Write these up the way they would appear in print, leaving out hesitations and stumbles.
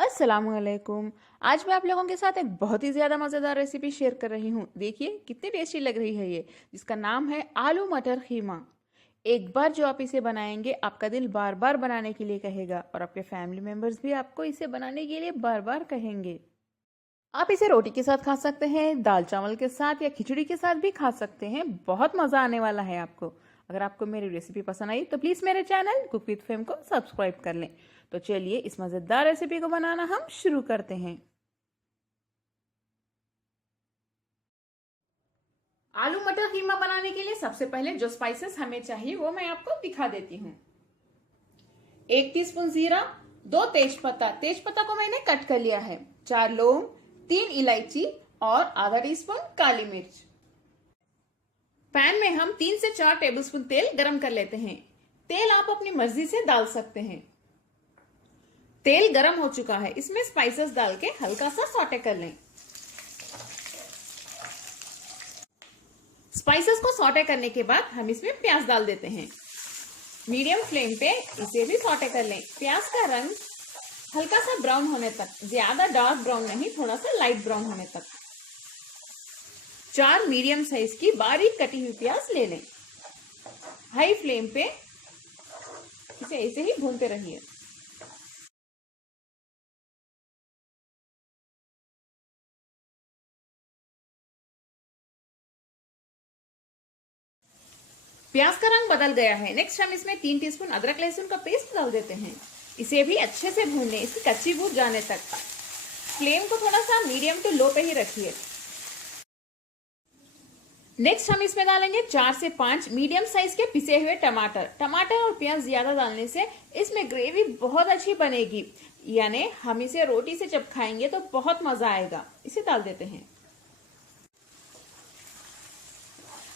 अस्सलामुअलैकुम। आज मैं आप लोगों के साथ एक बहुत ही ज़्यादा मज़ेदार रेसिपी शेयर कर रही हूँ। देखिए कितनी टेस्टी लग रही है ये, जिसका नाम है आलू मटर खीमा। एक बार जो आप इसे बनाएंगे आपका दिल बार बार बनाने के लिए कहेगा और आपके फैमिली मेंबर्स भी आपको इसे बनाने के लिए बार बार कहेंगे। आप इसे रोटी के साथ खा सकते हैं, दाल चावल के साथ या खिचड़ी के साथ भी खा सकते हैं। बहुत मज़ा आने वाला है आपको। अगर आपको मेरी रेसिपी पसंद आई तो प्लीज़ मेरे चैनल कुक विद फेम को सब्सक्राइब कर लें। तो चलिए इस मज़ेदार रेसिपी को बनाना हम शुरू करते हैं। आलू मटर कीमा बनाने के लिए सबसे पहले जो स्पाइसेस हमें चाहिए वो मैं आपको दिखा देती हूँ। 1 टीस्पून जीरा, 2 तेजपत्ता, तेजपत्ता को मैंने कट कर लिया है, 4 लौंग, 3 इलायची और आधा टीस्पून काली मिर्च। पैन में हम 3 से 4 टेबलस्पून तेल गरम कर लेते हैं। तेल आप अपनी मर्जी से डाल सकते हैं। तेल गरम हो चुका है, इसमें स्पाइसेस डाल के हल्का सा सौटे कर लें। स्पाइसेस को सौटे करने के बाद हम इसमें प्याज डाल देते हैं। मीडियम फ्लेम पे इसे भी सौटे कर लें। प्याज का रंग हल्का सा ब्राउन होने तक, ज्यादा डार्क ब्राउन नहीं, थोड़ा सा लाइट ब्राउन होने तक। 4 मीडियम साइज की बारीक कटी हुई प्याज ले लें। हाई फ्लेम पे इसे ऐसे ही भूनते रहिए। प्याज का रंग बदल गया है। नेक्स्ट हम इसमें 3 टीस्पून अदरक लहसुन का पेस्ट डाल देते हैं। इसे भी अच्छे से भून लें, इसकी कच्ची बू जाने तक। फ्लेम को थोड़ा सा मीडियम टू लो पे ही रखिए। नेक्स्ट हम इसमें डालेंगे 4 से 5 मीडियम साइज के पिसे हुए टमाटर। टमाटर और प्याज ज्यादा डालने से इसमें ग्रेवी बहुत अच्छी बनेगी, यानी हम इसे रोटी से जब खाएंगे तो बहुत मजा आएगा। इसे डाल देते हैं।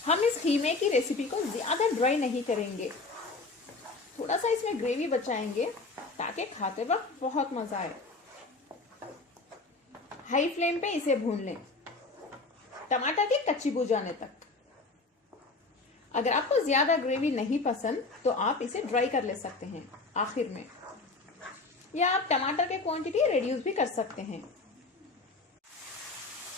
हम इस खीमे की रेसिपी को ज्यादा ड्राई नहीं करेंगे, थोड़ा सा इसमें ग्रेवी बचाएंगे ताकि खाते वक्त बहुत मजा आए। हाई फ्लेम पे इसे भून लें, टमाटर की कच्ची बू जाने तक। अगर आपको ज्यादा ग्रेवी नहीं पसंद तो आप इसे ड्राई कर ले सकते हैं आखिर में, या आप टमाटर के क्वांटिटी रिड्यूस भी कर सकते हैं।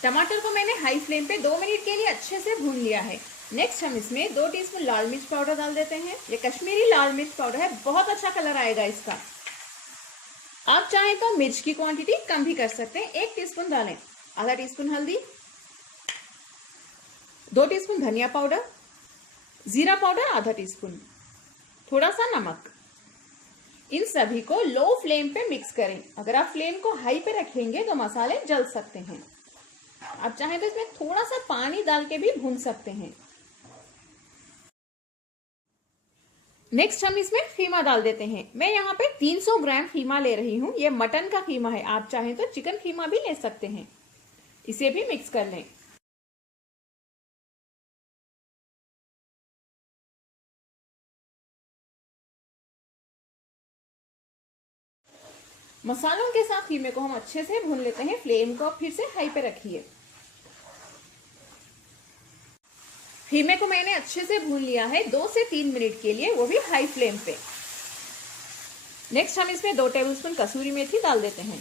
टमाटर को मैंने हाई फ्लेम पे 2 मिनट के लिए अच्छे से भून लिया है। नेक्स्ट हम इसमें 2 टीस्पून लाल मिर्च पाउडर डाल देते हैं। ये कश्मीरी लाल मिर्च पाउडर है, बहुत अच्छा कलर आएगा इसका। आप चाहें तो मिर्च की क्वांटिटी कम भी कर सकते हैं, 1 टीस्पून डालें। आधा टीस्पून हल्दी, 2 टीस्पून धनिया पाउडर, जीरा पाउडर आधा टीस्पून, थोड़ा सा नमक। इन सभी को लो फ्लेम पे मिक्स करें। अगर आप फ्लेम को हाई पे रखेंगे तो मसाले जल सकते हैं। आप चाहें तो इसमें थोड़ा सा पानी डाल के भी भून सकते हैं। नेक्स्ट हम इसमें खीमा डाल देते हैं। मैं यहाँ पे 300 ग्राम खीमा ले रही हूँ। ये मटन का खीमा है, आप चाहें तो चिकन खीमा भी ले सकते हैं। इसे भी मिक्स कर लें। मसालों के साथ खीमे को हम अच्छे से भून लेते हैं। फ्लेम को फिर से हाई पे रखिए। खीमे को मैंने अच्छे से भून लिया है 2 से 3 मिनट के लिए, वो भी हाई फ्लेम पे। नेक्स्ट हम इसमें 2 टेबलस्पून कसूरी मेथी डाल देते हैं।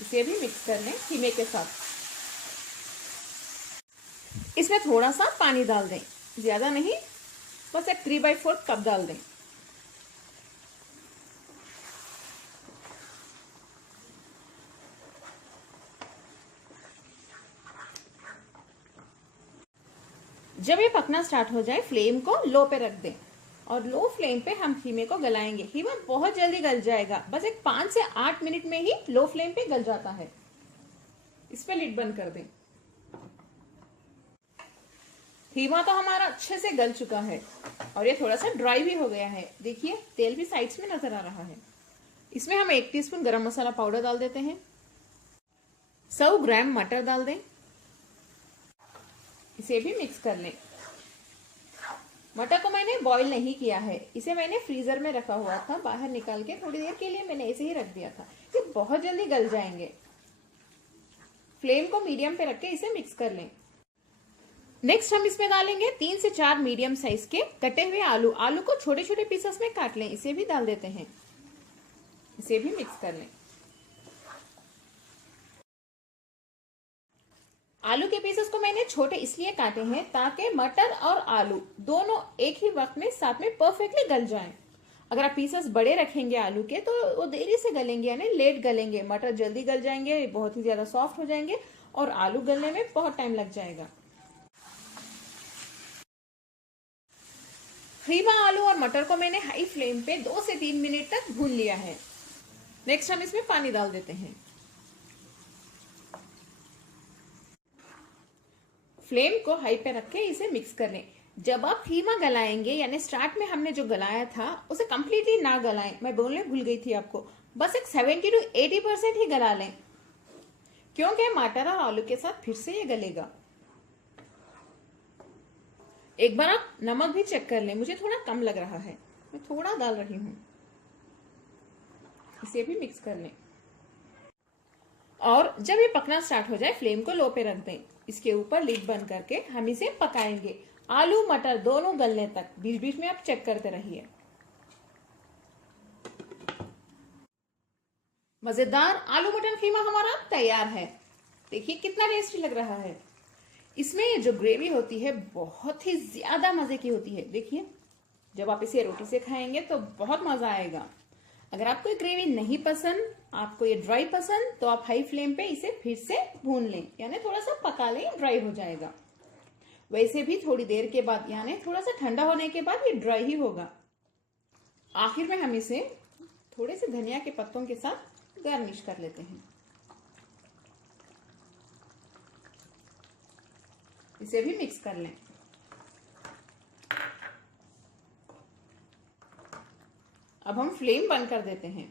इसे भी मिक्स कर लें खीमे के साथ। इसमें थोड़ा सा पानी डाल दें, ज्यादा नहीं, बस एक 3/4 कप डाल दें। जब ये पकना स्टार्ट हो जाए फ्लेम को लो पे रख दें और लो फ्लेम पे हम खीमे को गलाएंगे। खीमा बहुत जल्दी गल जाएगा, बस एक 5 से 8 मिनट में ही लो फ्लेम पे गल जाता है। इस पे लिड बंद कर दें। खीमा तो हमारा अच्छे से गल चुका है और ये थोड़ा सा ड्राई भी हो गया है। देखिए तेल भी साइड्स में नजर आ रहा है। इसमें हम 1 टीस्पून गरम मसाला पाउडर डाल देते हैं। 100 ग्राम मटर डाल दें। इसे भी मिक्स कर लें। मटर को मैंने बॉईल नहीं किया है, इसे मैंने फ्रीजर में रखा हुआ था, बाहर निकाल के थोड़ी देर के लिए मैंने ऐसे ही रख दिया था। ये बहुत जल्दी गल जाएंगे। फ्लेम को मीडियम पे रख के इसे मिक्स कर लें। नेक्स्ट हम इसमें डालेंगे 3 से 4 मीडियम साइज के कटे हुए आलू। आलू को छोटे छोटे पीसेस में काट लें। इसे भी डाल देते हैं। इसे भी मिक्स कर लें। आलू के पीसेस को मैंने छोटे इसलिए काटे हैं ताकि मटर और आलू दोनों एक ही वक्त में साथ में परफेक्टली गल जाएं। अगर आप पीसेस बड़े रखेंगे आलू के तो वो देरी से गलेंगे, यानी लेट गलेंगे। मटर जल्दी गल जाएंगे, बहुत ही ज्यादा सॉफ्ट हो जाएंगे, और आलू गलने में बहुत टाइम लग जाएगा। खीमा, आलू और मटर को मैंने हाई फ्लेम पे 2 से 3 मिनट तक भून लिया है। नेक्स्ट हम इसमें पानी डाल देते हैं। फ्लेम को हाई पे रख के इसे मिक्स कर लें। जब आप खीमा गलाएंगे, यानी स्टार्ट में हमने जो गलाया था उसे कंप्लीटली ना गलाएं। मैं बोलने भूल गई थी आपको, बस एक 70 to 80% ही गला लें, क्योंकि मटर और आलू के साथ फिर से ये गलेगा। एक बार आप नमक भी चेक कर लें, मुझे थोड़ा कम लग रहा है, मैं थोड़ा डाल रही हूं। इसे भी मिक्स कर लें, और जब ये पकना स्टार्ट हो जाए फ्लेम को लो पे रख दें। इसके ऊपर लिड बंद करके हम इसे पकाएंगे आलू मटर दोनों गलने तक। बीच बीच में आप चेक करते रहिए। मजेदार आलू मटर खीमा हमारा तैयार है। देखिए कितना टेस्टी लग रहा है। इसमें जो ग्रेवी होती है बहुत ही ज्यादा मजे की होती है। देखिए जब आप इसे रोटी से खाएंगे तो बहुत मजा आएगा। अगर आपको ये ग्रेवी नहीं पसंद, आपको ये ड्राई पसंद, तो आप हाई फ्लेम पे इसे फिर से भून लें, यानी थोड़ा सा पका लें, ड्राई हो जाएगा। वैसे भी थोड़ी देर के बाद, यानी थोड़ा सा ठंडा होने के बाद ये ड्राई ही होगा। आखिर में हम इसे थोड़े से धनिया के पत्तों के साथ गार्निश कर लेते हैं। इसे भी मिक्स कर लें। अब हम फ्लेम बंद कर देते हैं।